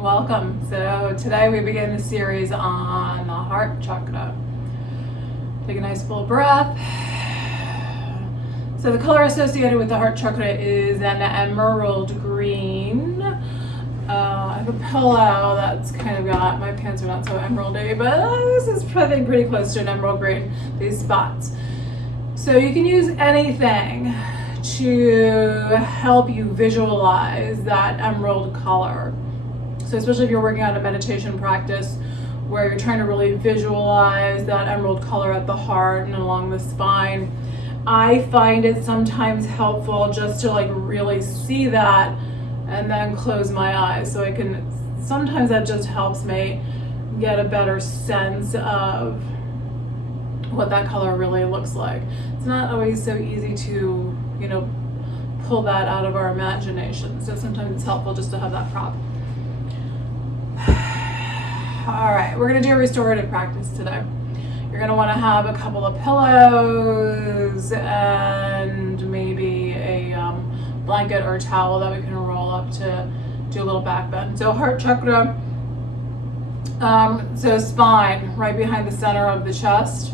Welcome. So today we begin a series on the Heart Chakra. Take a nice full breath. So the color associated with the Heart Chakra is an emerald green. I have a pillow that's kind of got, my pants are not so emeraldy, but this is I think pretty close to an emerald green, these spots. So you can use anything to help you visualize that emerald color. So especially if you're working on a meditation practice where you're trying to really visualize that emerald color at the heart and along the spine, I find it sometimes helpful just to really see that and then close my eyes so I can, sometimes that just helps me get a better sense of what that color really looks like. It's not always so easy to, pull that out of our imagination. So sometimes it's helpful just to have that prop. All right, we're gonna do a restorative practice today. You're gonna wanna have a couple of pillows and maybe a blanket or a towel that we can roll up to do a little back bend. So Heart Chakra, so spine, right behind the center of the chest.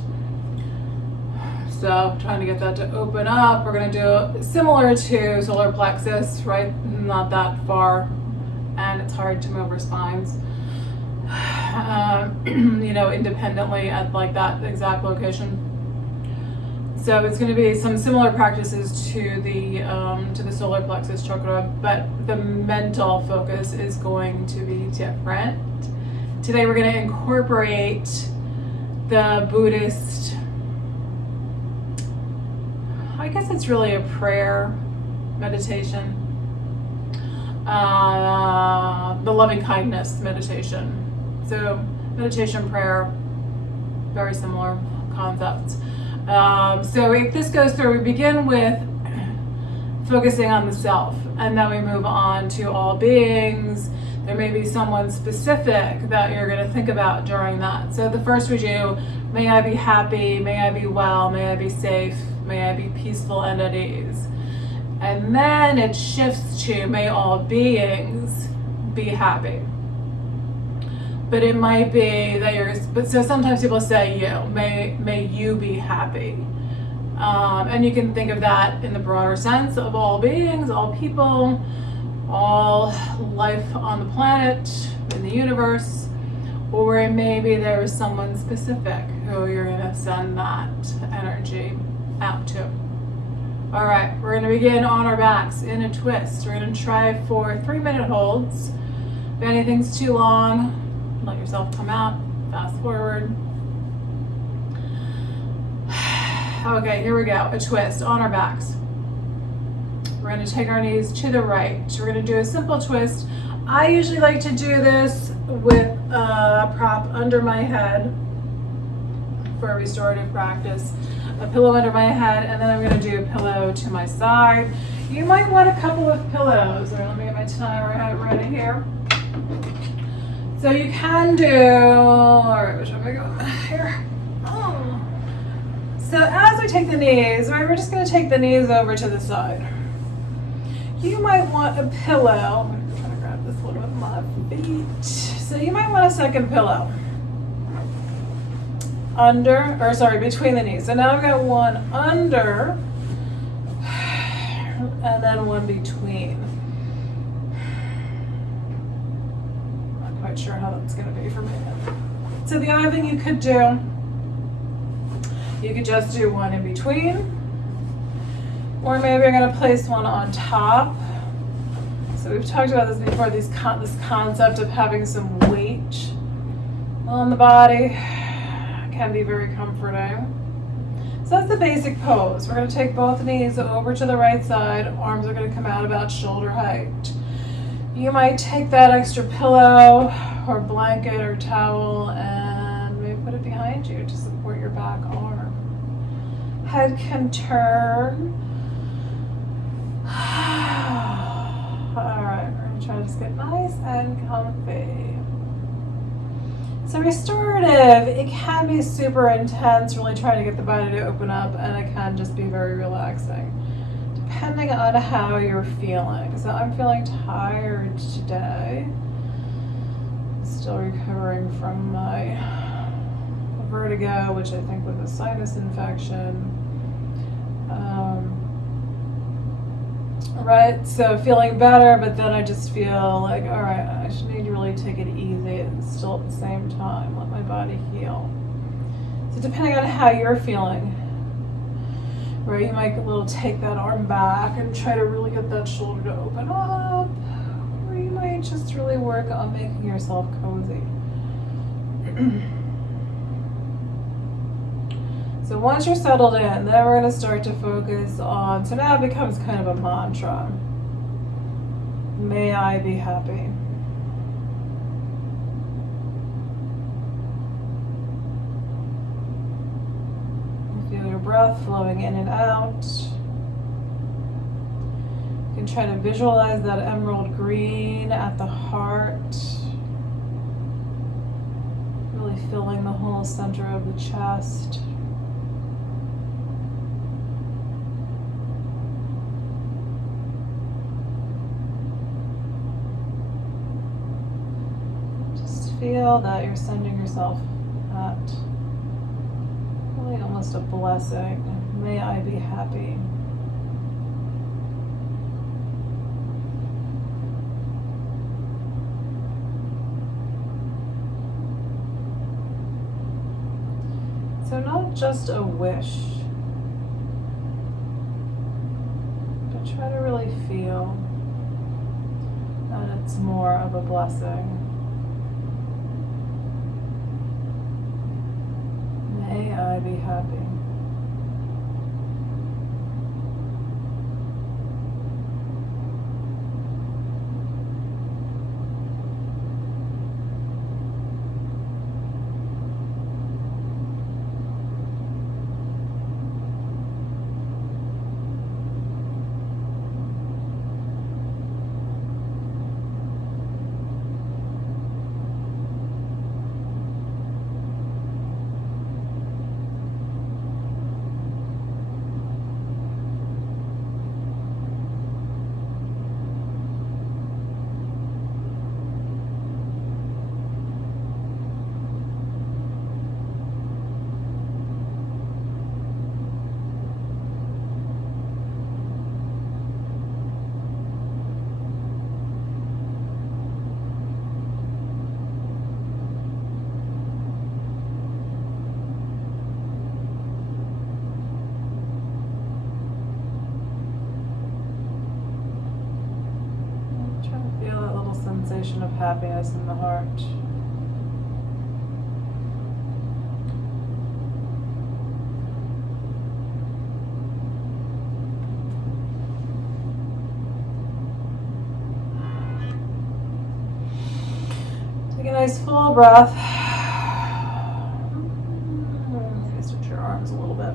So trying to get that to open up. We're gonna do similar to solar plexus, right? Not that far, and it's hard to move our spines, independently at that exact location. So it's going to be some similar practices to the solar plexus chakra, but the mental focus is going to be different. Today we're going to incorporate the Buddhist, I guess it's really a prayer meditation, the Loving Kindness Meditation. So meditation, prayer, very similar concepts. So if this goes through, we begin with focusing on the self, and then we move on to all beings. There may be someone specific that you're going to think about during that. So the first we do, may I be happy, may I be well, may I be safe, may I be peaceful and at ease. And then it shifts to, may all beings be happy. But it might be that so sometimes people say may you be happy. And you can think of that in the broader sense of all beings, all people, all life on the planet, in the universe, or maybe there is someone specific who you're gonna send that energy out to. All right, we're gonna begin on our backs in a twist. We're gonna try for 3-minute holds. If anything's too long, let yourself come out, fast forward. Okay, here we go, a twist on our backs. We're gonna take our knees to the right. We're gonna do a simple twist. I usually like to do this with a prop under my head for a restorative practice. A pillow under my head, and then I'm gonna do a pillow to my side. You might want a couple of pillows. All right, let me get my timer ready here. So you can do, all right, which one am I going here? Oh. So as we take the knees, right, we're just gonna take the knees over to the side. You might want a pillow. I'm gonna try to grab this one with my feet. So you might want a second pillow. Between the knees. So now I've got one under, and then one between. Quite sure how that's going to be for me. So the other thing you could do, you could just do one in between, or maybe you're going to place one on top. So we've talked about this before, this concept of having some weight on the body can be very comforting. So that's the basic pose. We're going to take both knees over to the right side. Arms are going to come out about shoulder height. You might take that extra pillow or blanket or towel and maybe put it behind you to support your back arm. Head can turn. All right, we're going to try to just get nice and comfy. So restorative, it can be super intense, really trying to get the body to open up, and it can just be very relaxing, depending on how you're feeling. So I'm feeling tired today. Still recovering from my vertigo, which I think was a sinus infection. Right, so feeling better, but then I just feel like, all right, I just need to really take it easy and still at the same time let my body heal. So depending on how you're feeling, right, you might take that arm back and try to really get that shoulder to open up, or you might just really work on making yourself cozy. So once you're settled in, then we're going to start to focus on, so now it becomes kind of a mantra. May I be happy. Feel your breath flowing in and out. You can try to visualize that emerald green at the heart, really filling the whole center of the chest. Feel that you're sending yourself that really almost a blessing. May I be happy. So not just a wish, but try to really feel that it's more of a blessing. May I be happy. Sensation of happiness in the heart. Take a nice full breath. Stretch your arms a little bit.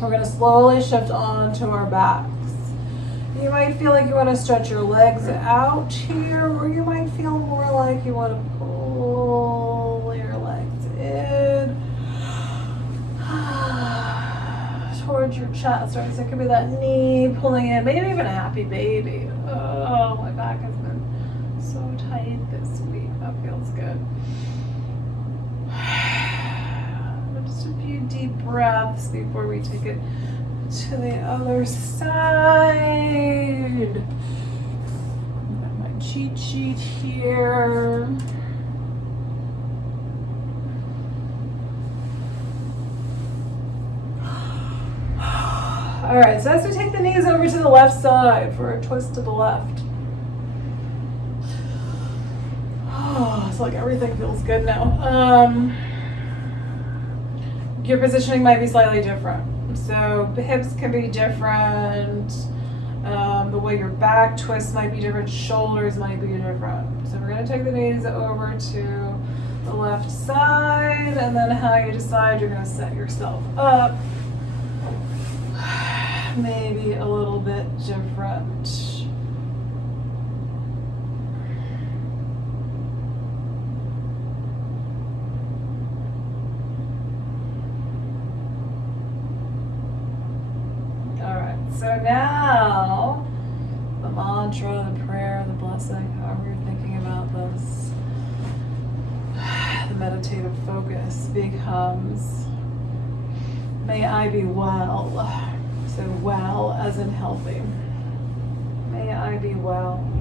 We're going to slowly shift on to our backs. You might feel like you want to stretch your legs out here, or you might feel more like you want to pull your legs in towards your chest, right? So it could be that knee pulling in, maybe even a happy baby. Oh, my back has been so tight this week. That feels good. Just a few deep breaths before we take it to the other side. Got my cheat sheet here. All right, so as we take the knees over to the left side for a twist to the left. Oh, it's like everything feels good now. Your positioning might be slightly different. So the hips can be different, the way your back twists might be different, shoulders might be different. So we're going to take the knees over to the left side, and then how you decide you're going to set yourself up, maybe a little bit different. So now, the mantra, the prayer, the blessing, however you're thinking about this, the meditative focus becomes, may I be well. So well as in healthy. May I be well.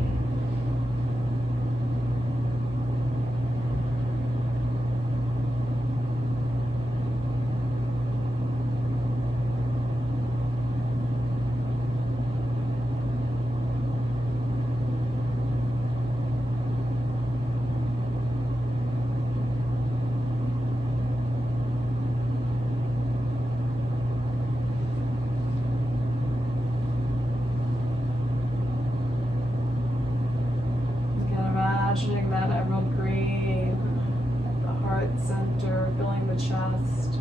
Imagining that emerald green at the heart center, filling the chest.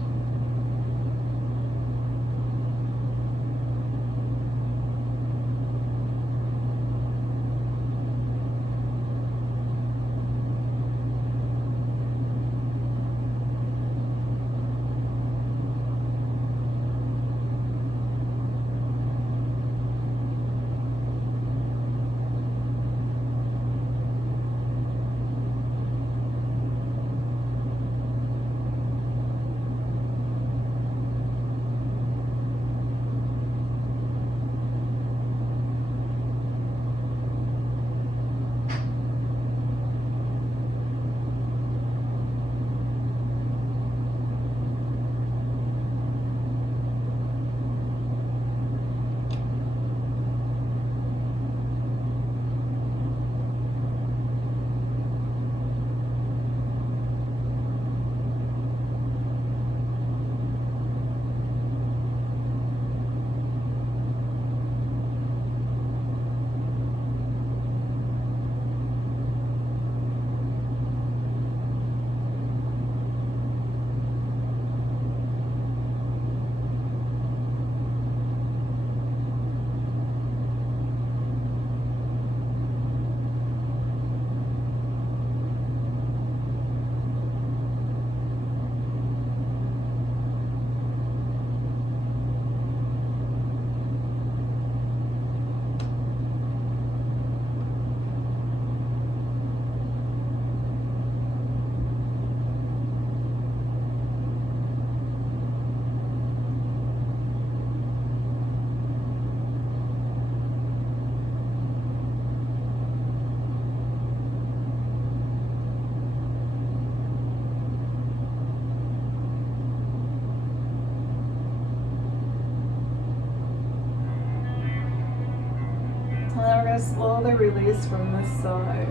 Slowly release from this side.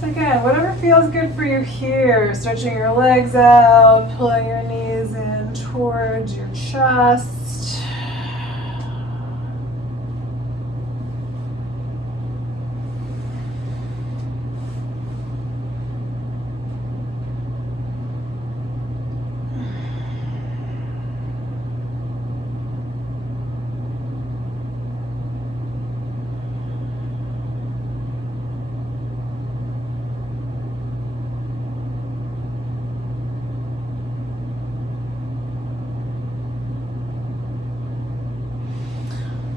So again, whatever feels good for you here, stretching your legs out, pulling your knees in towards your chest.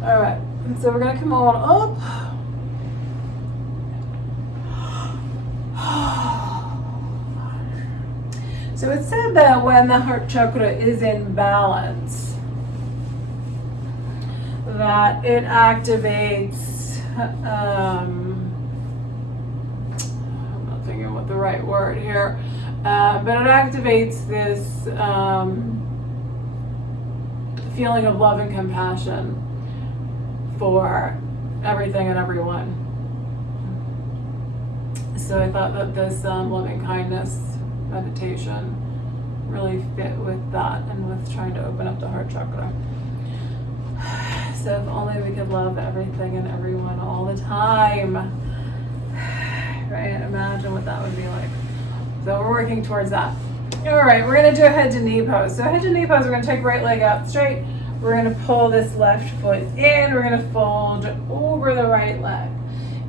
All right, so we're gonna come on up. So it's said that when the heart chakra is in balance, that it activates, I'm not thinking what the right word here, but it activates this feeling of love and compassion for everything and everyone. So I thought that this loving kindness meditation really fit with that and with trying to open up the heart chakra. So if only we could love everything and everyone all the time, right? Imagine what that would be like. So we're working towards that. All right, we're gonna do a head to knee pose. So head to knee pose, we're gonna take right leg out straight. We're gonna pull this left foot in. We're gonna fold over the right leg.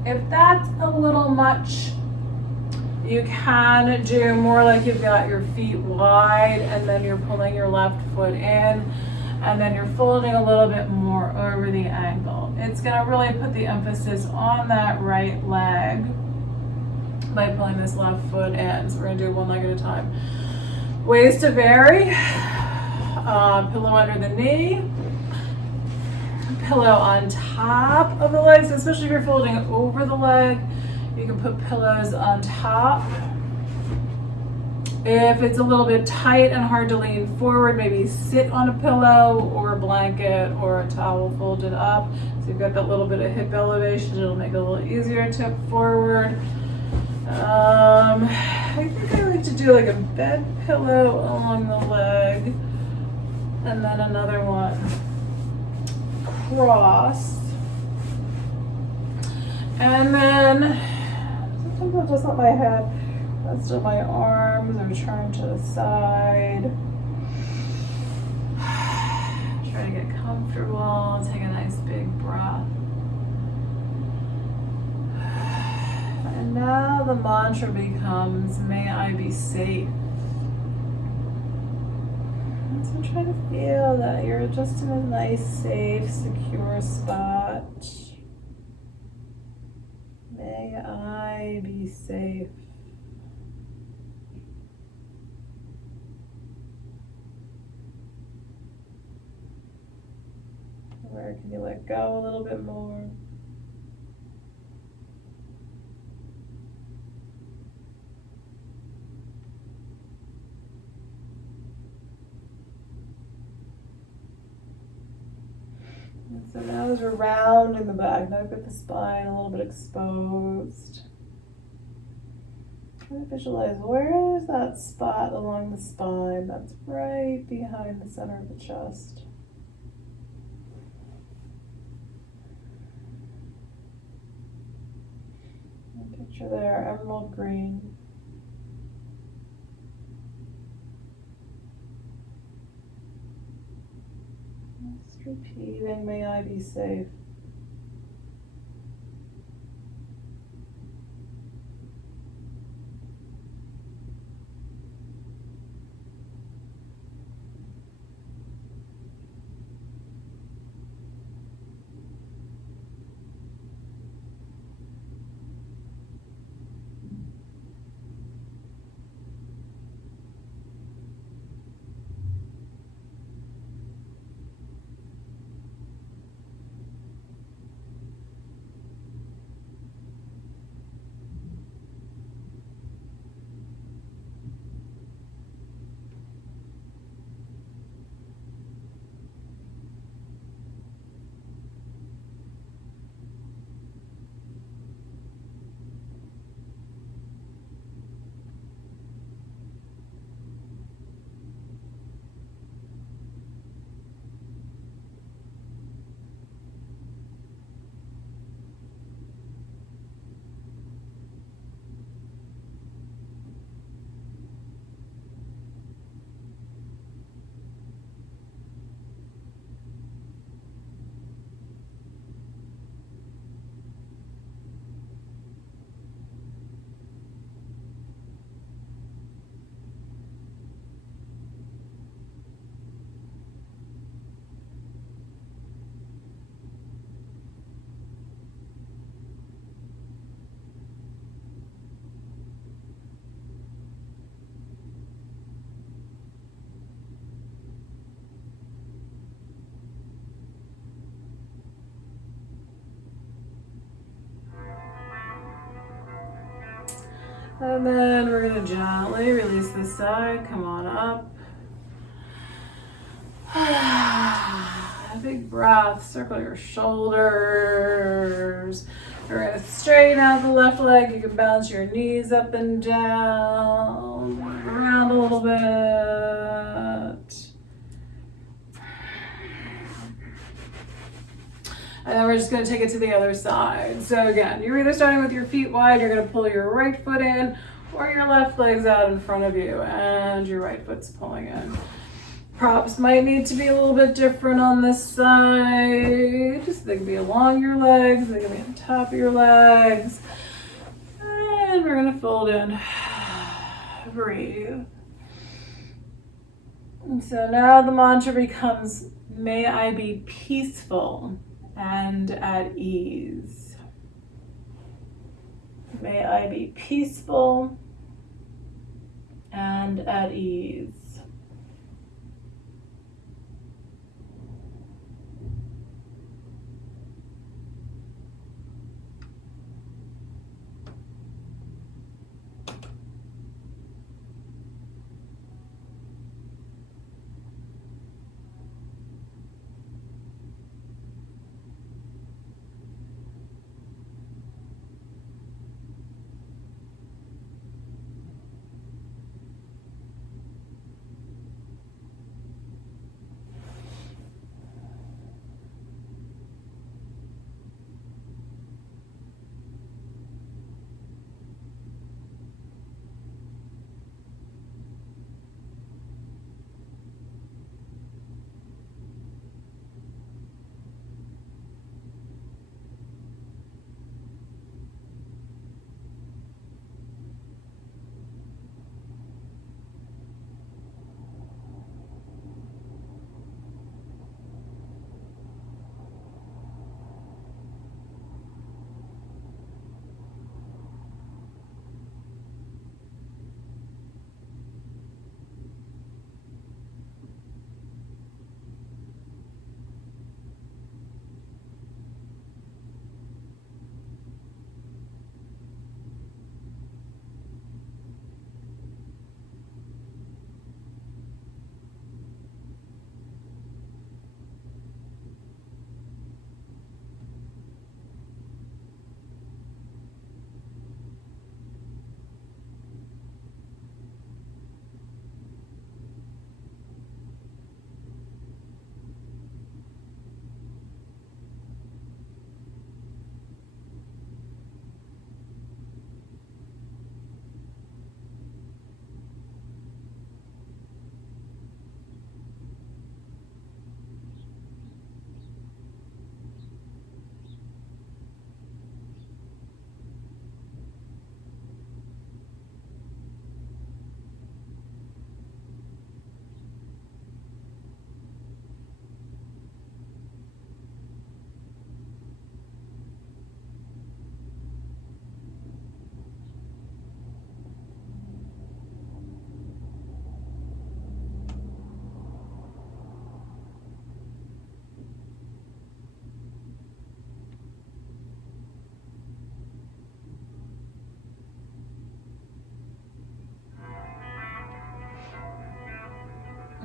If that's a little much, you can do more like you've got your feet wide and then you're pulling your left foot in. and then you're folding a little bit more over the ankle. It's going to really put the emphasis on that right leg by pulling this left foot in. So we're going to do one leg at a time. Ways to vary. Pillow under the knee. Pillow on top of the legs, especially if you're folding over the leg. You can put pillows on top. If it's a little bit tight and hard to lean forward, maybe sit on a pillow or a blanket or a towel folded up. So you've got that little bit of hip elevation. It'll make it a little easier to tip forward. I think I like to do like a bed pillow along the leg and then another one cross. And then sometimes I'll just let my head rest on my arms or turn to the side. Try to get comfortable. Take a nice big breath. And now the mantra becomes, may I be safe. And so try to feel that you're just in a nice, safe, secure spot. May I be safe. Where can you let go a little bit more? And so now as we're rounding the back, now we've got the spine a little bit exposed. Try to visualize where is that spot along the spine that's right behind the center of the chest. And picture there, emerald green. Just repeating, may I be safe. And then we're going to gently release this side, come on up. A big breath, circle your shoulders. We're going to straighten out the left leg. You can bounce your knees up and down, around a little bit. And then we're just going to take it to the other side. So again, you're either starting with your feet wide, you're going to pull your right foot in, or your left leg's out in front of you, and your right foot's pulling in. Props might need to be a little bit different on this side. Just they can be along your legs, they can be on top of your legs. And we're going to fold in. Breathe. And so now the mantra becomes, May I be peaceful and at ease. May I be peaceful and at ease.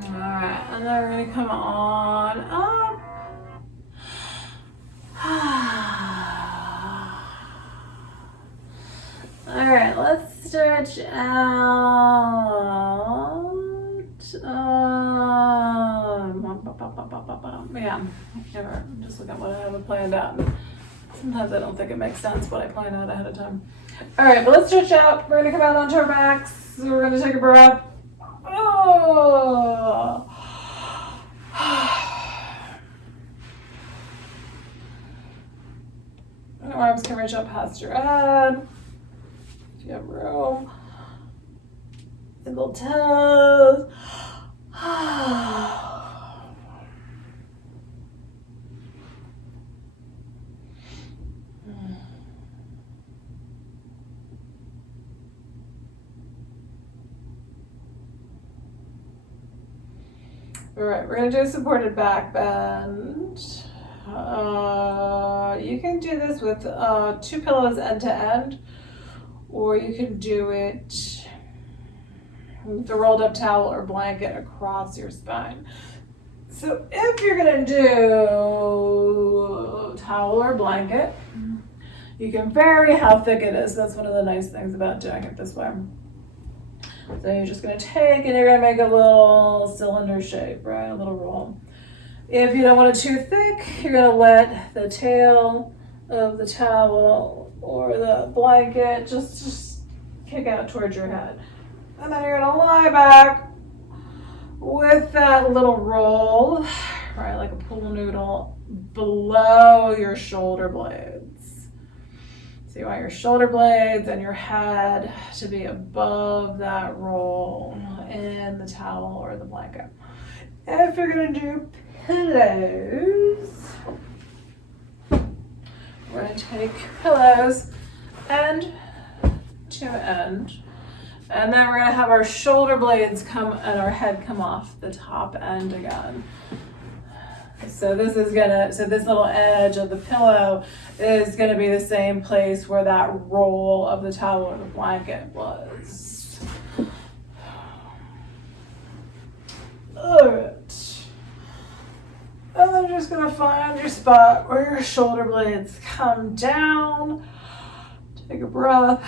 Alright, and then we're going to come on up. Alright, let's stretch out. Yeah, just look at what I have planned out. Sometimes I don't think it makes sense what I plan out ahead of time. Alright, but let's stretch out. We're going to come out onto our backs. We're going to take a breath. Oh. Your arms can reach up past your head. If you have room. Single toes. All right, we're going to do a supported back bend. You can do this with 2 pillows end to end, or you can do it with a rolled up towel or blanket across your spine. So if you're going to do towel or blanket, you can vary how thick it is. That's one of the nice things about doing it this way. So you're just going to take and you're going to make a little cylinder shape, right? A little roll. If you don't want it too thick, you're going to let the tail of the towel or the blanket just kick out towards your head. And then you're going to lie back with that little roll, right, like a pool noodle, below your shoulder blades. So you want your shoulder blades and your head to be above that roll in the towel or the blanket. If you're going to do pillows. We're going to take pillows end to end. And then we're going to have our shoulder blades come and our head come off the top end again. So this little edge of the pillow is going to be the same place where that roll of the towel or the blanket was. Alright. And then just going to find your spot where your shoulder blades come down. Take a breath.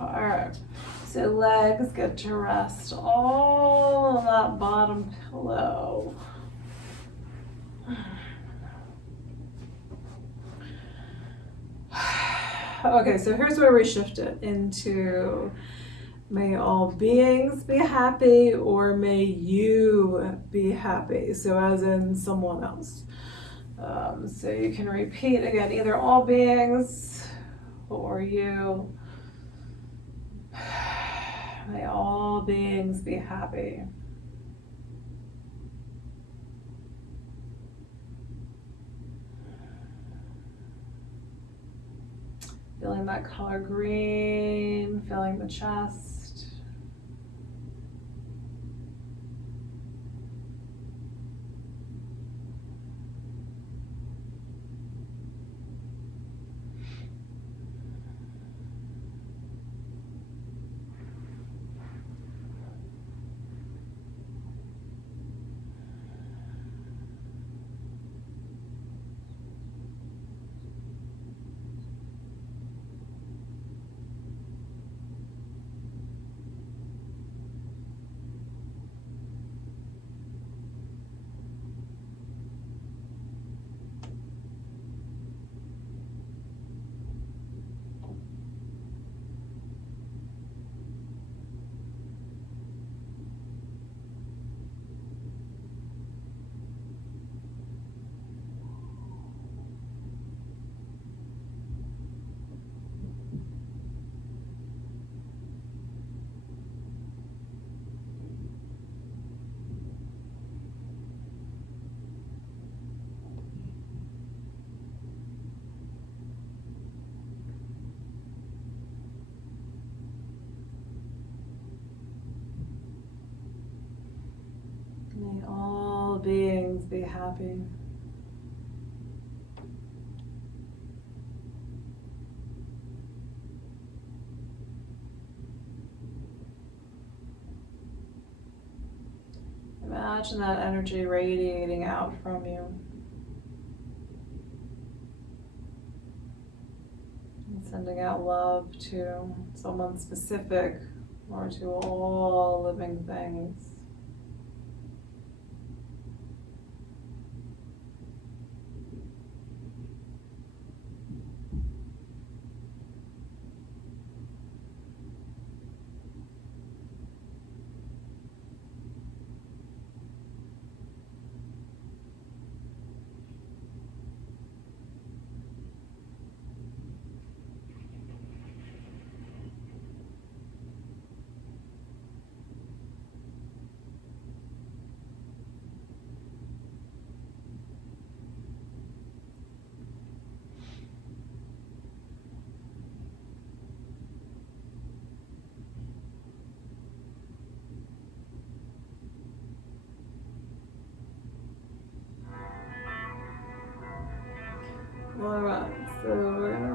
Alright. So legs get to rest all on that bottom pillow. Okay, so here's where we shift it into may all beings be happy or may you be happy. So as in someone else. So you can repeat again, either all beings or you. May all beings be happy. Feeling that color green, feeling the chest. May all beings be happy. Imagine that energy radiating out from you. And sending out love to someone specific or to all living things. Alright, so we're gonna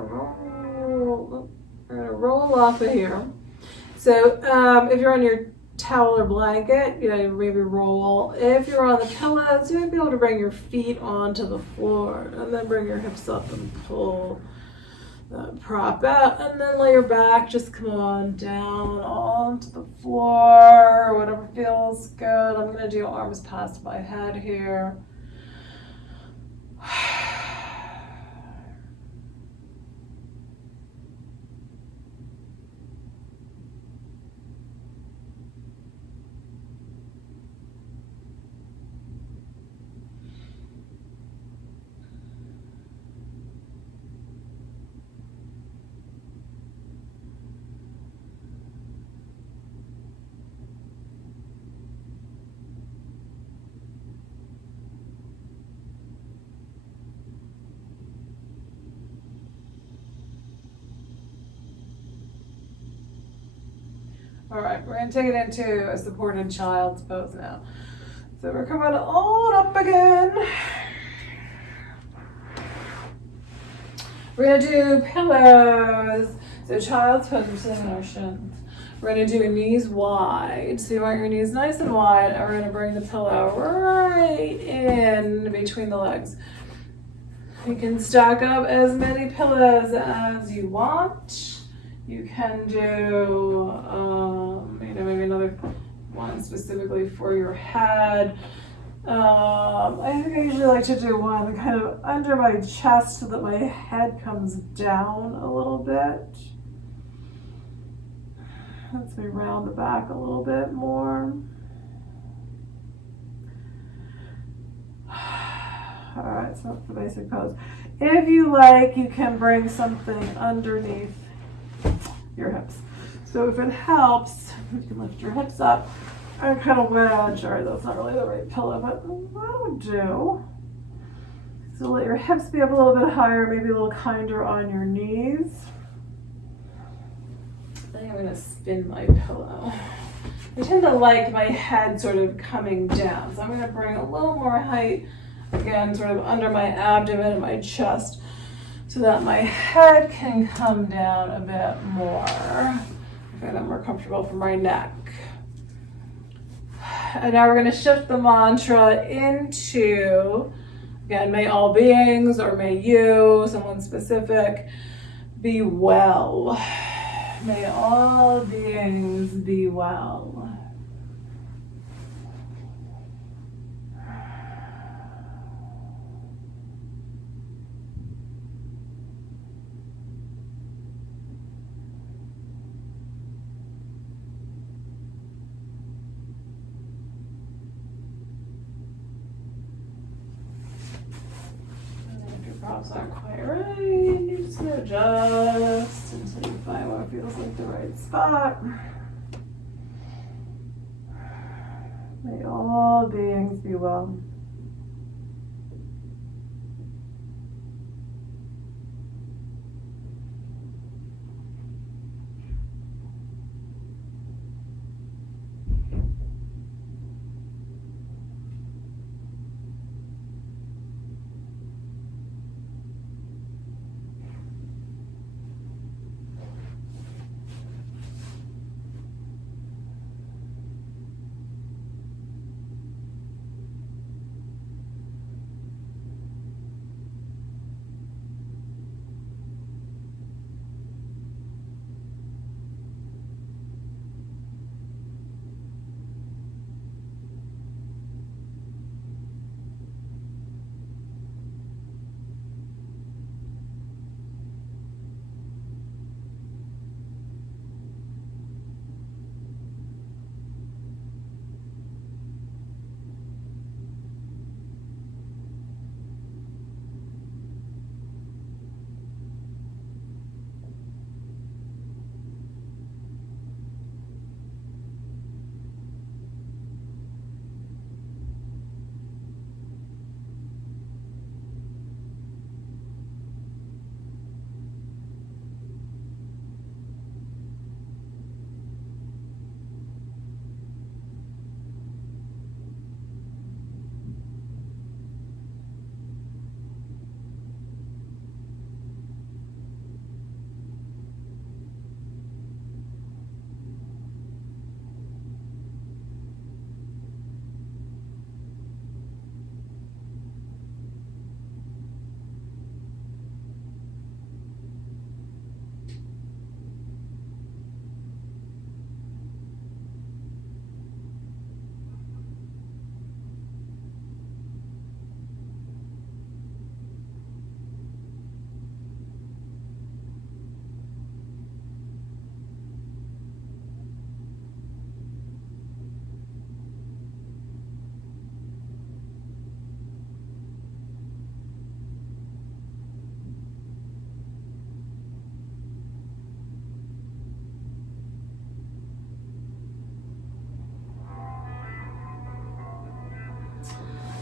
roll off of here. So if you're on your towel or blanket, maybe roll. If you're on the pillows, you might be able to bring your feet onto the floor and then bring your hips up and pull that prop out, and then lay your back, just come on down onto the floor, whatever feels good. I'm gonna do arms past my head here. All right, we're gonna take it into a supported child's pose now. So we're coming on up again. We're gonna do pillows. So child's pose, we're sitting on our shins. We're gonna do knees wide. So you want your knees nice and wide, and we're gonna bring the pillow right in between the legs. You can stack up as many pillows as you want. You can do, maybe another one specifically for your head. I think I usually like to do one kind of under my chest so that my head comes down a little bit. Lets me round the back a little bit more. All right, so that's the basic pose. If you like, you can bring something underneath your hips. So if it helps, you can lift your hips up and kind of wedge. All right, that's not really the right pillow, but that'll do. So let your hips be up a little bit higher, maybe a little kinder on your knees. I think I'm gonna spin my pillow. I tend to like my head sort of coming down, so I'm gonna bring a little more height, again, sort of under my abdomen and my chest, so that my head can come down a bit more. I find that more comfortable for my neck. And now we're gonna shift the mantra into, again, may all beings, or may you, someone specific, be well. May all beings be well. Props aren't quite right. You're just gonna adjust until you find what feels like the right spot. May all beings be well.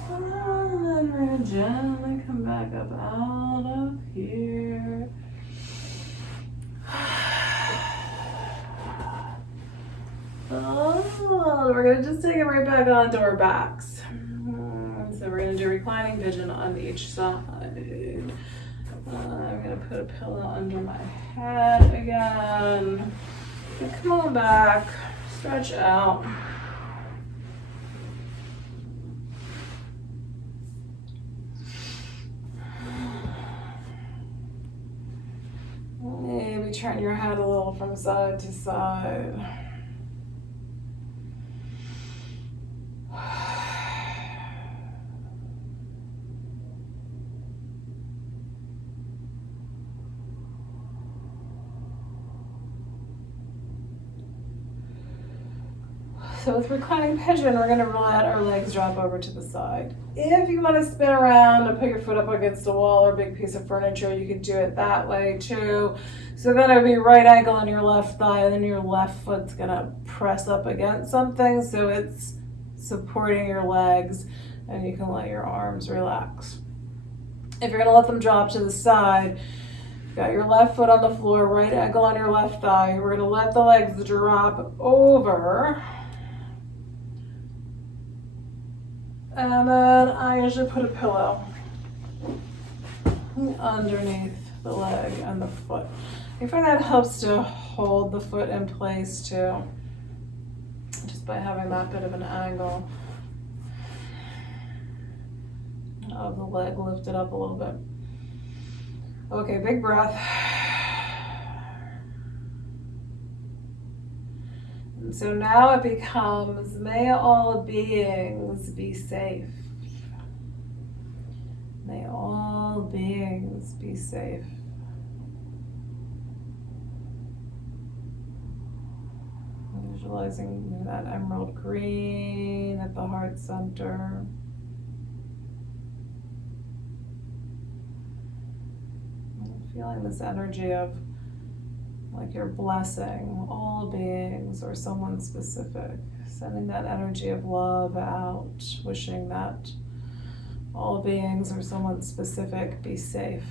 And we're gonna gently come back up out of here. Oh, we're going to just take it right back onto our backs. So we're going to do reclining pigeon on each side. I'm going to put a pillow under my head again. And come on back. Stretch out. Maybe turn your head a little from side to side. So with reclining pigeon, we're going to let our legs drop over to the side. If you want to spin around and put your foot up against a wall or a big piece of furniture, you could do it that way too. So then it'll be right ankle on your left thigh, and then your left foot's going to press up against something, so it's supporting your legs, and you can let your arms relax. If you're going to let them drop to the side, you've got your left foot on the floor, right ankle on your left thigh. We're going to let the legs drop over. And then I usually put a pillow underneath the leg and the foot. I find that helps to hold the foot in place too, just by having that bit of an angle of the leg lifted up a little bit. Okay, big breath. So now it becomes, may all beings be safe. May all beings be safe. Visualizing that emerald green at the heart center. Feeling this energy of like you're blessing all beings or someone specific, sending that energy of love out, wishing that all beings or someone specific be safe.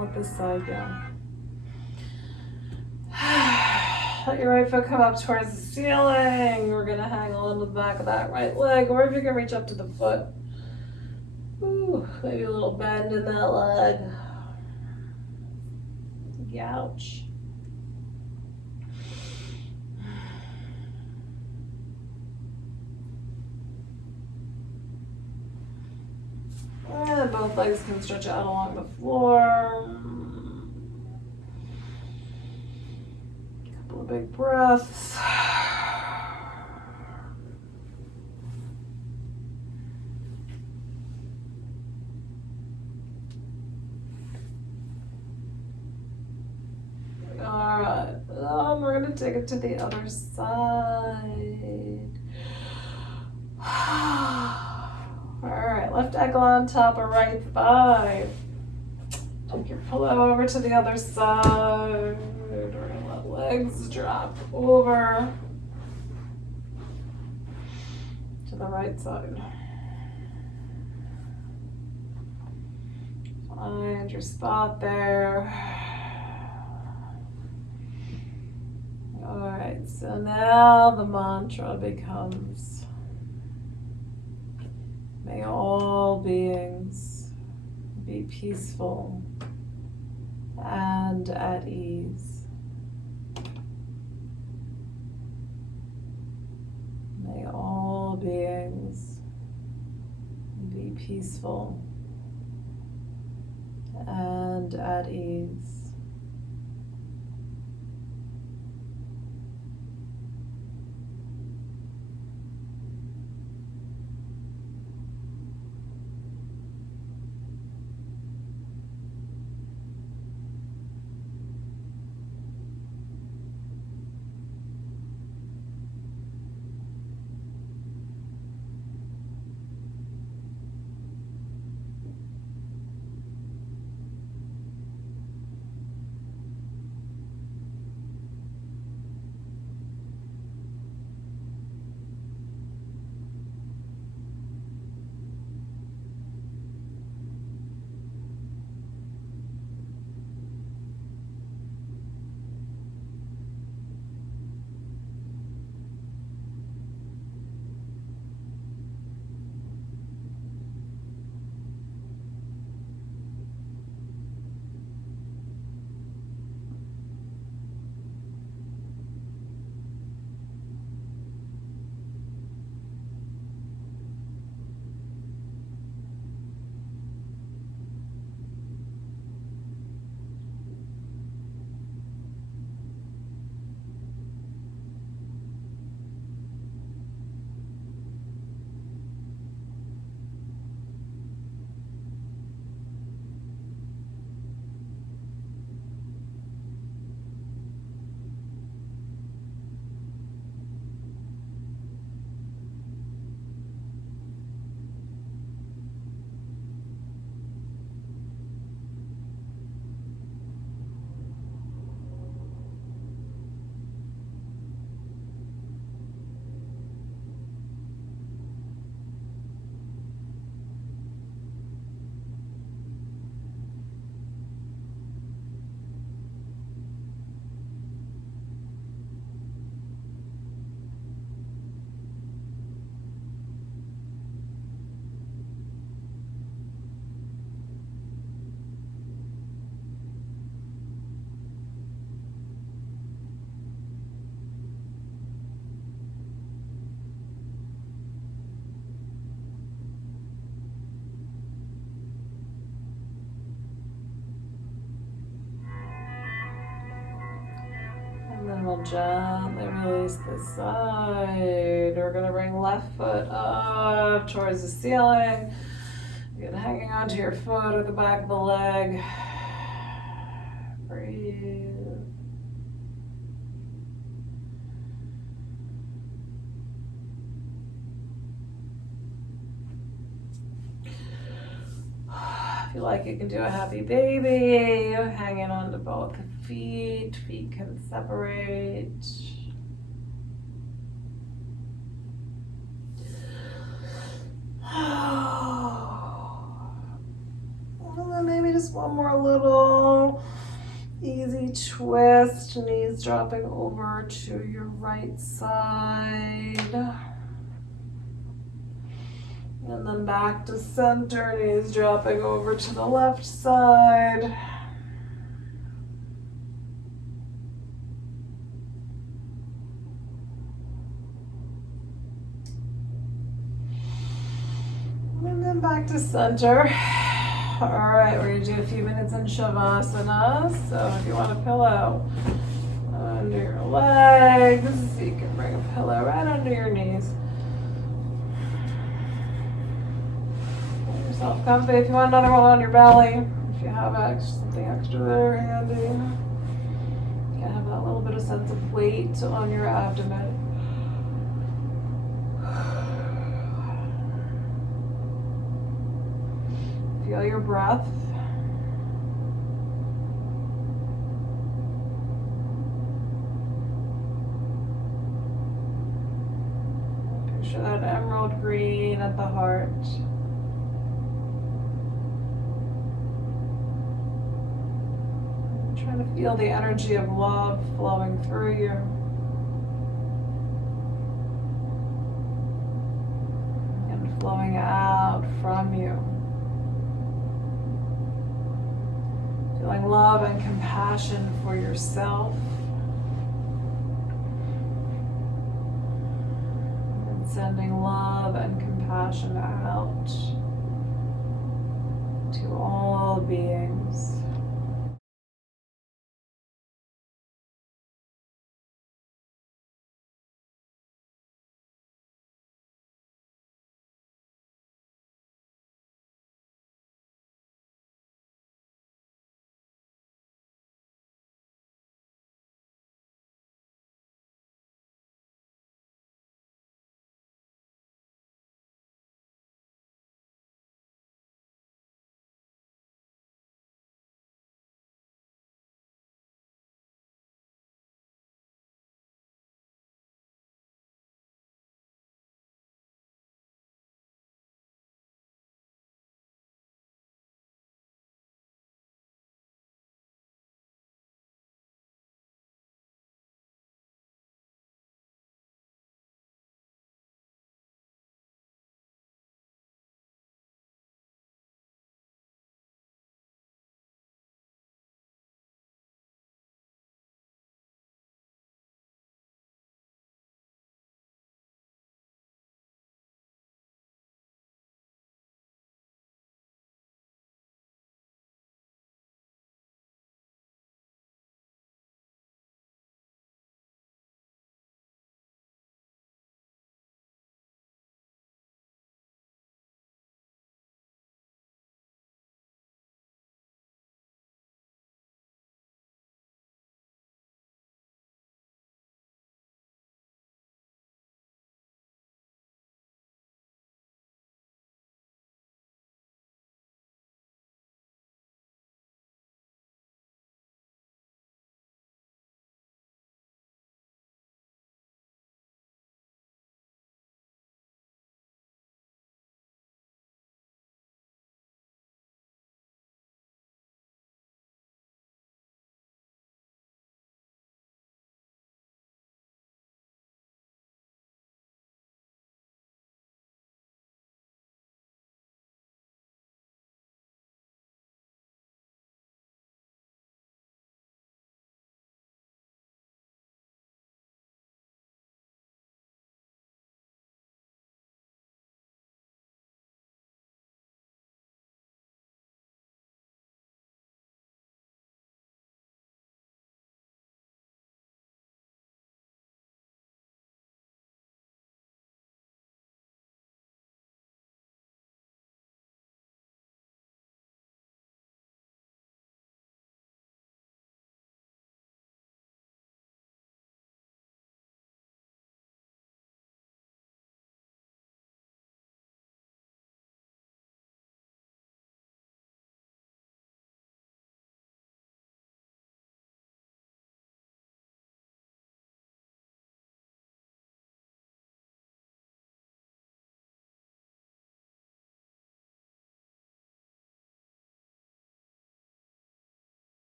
Let this side go. Let your right foot come up towards the ceiling. We're going to hang on to the back of that right leg, or if you can reach up to the foot. Ooh, maybe a little bend in that leg. Ouch. And both legs can stretch out along the floor. Couple of big breaths. All right, we're going to take it to the other side. All right, left ankle on top of right thigh. Take your pillow over to the other side. We're going to let legs drop over to the right side. Find your spot there. All right, so now the mantra becomes, may all beings be peaceful and at ease. May all beings be peaceful and at ease. And then we'll gently release the side. We're going to bring left foot up towards the ceiling. Again, hanging onto your foot or the back of the leg. Breathe. If you like, you can do a happy baby, hanging onto both feet. Feet can separate. And then maybe just one more little easy twist, knees dropping over to your right side. And then back to center, knees dropping over to the left side. And then back to center. All right, we're gonna do a few minutes in Shavasana. So if you want a pillow under your legs, you can bring a pillow right under your knees. Make yourself comfy. If you want another one on your belly, if you have something extra there handy, you can have that little bit of sense of weight on your abdomen. Feel your breath. Picture that emerald green at the heart. Trying to feel the energy of love flowing through you. And flowing out from you. Feeling love and compassion for yourself. And sending love and compassion out to all beings.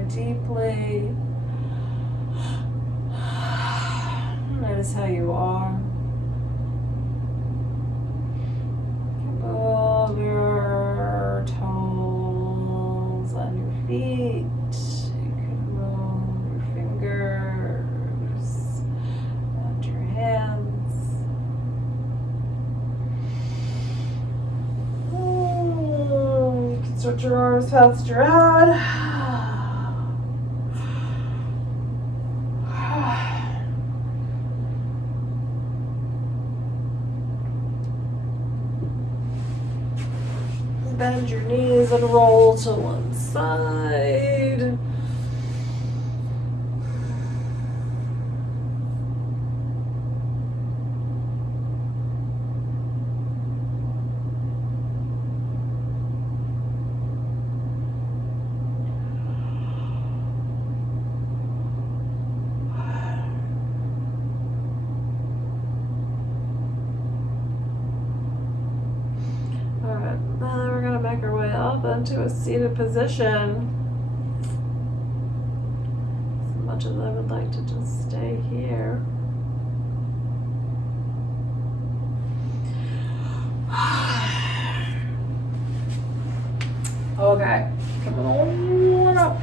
more deeply. Notice how you are. Move your toes on your feet. You can move your fingers and your hands. You can stretch your arms past your head. Bend your knees and roll to one side. Make our way up into a seated position. As much as I would like to just stay here. Okay, coming on up.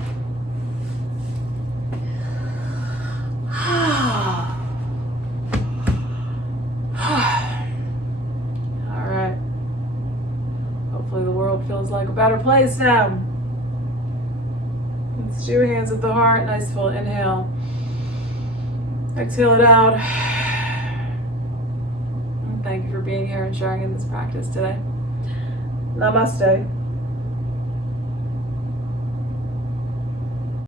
Feels like a better place now. Let's do hands at the heart. Nice full inhale. Exhale it out. And thank you for being here and sharing in this practice today. Namaste.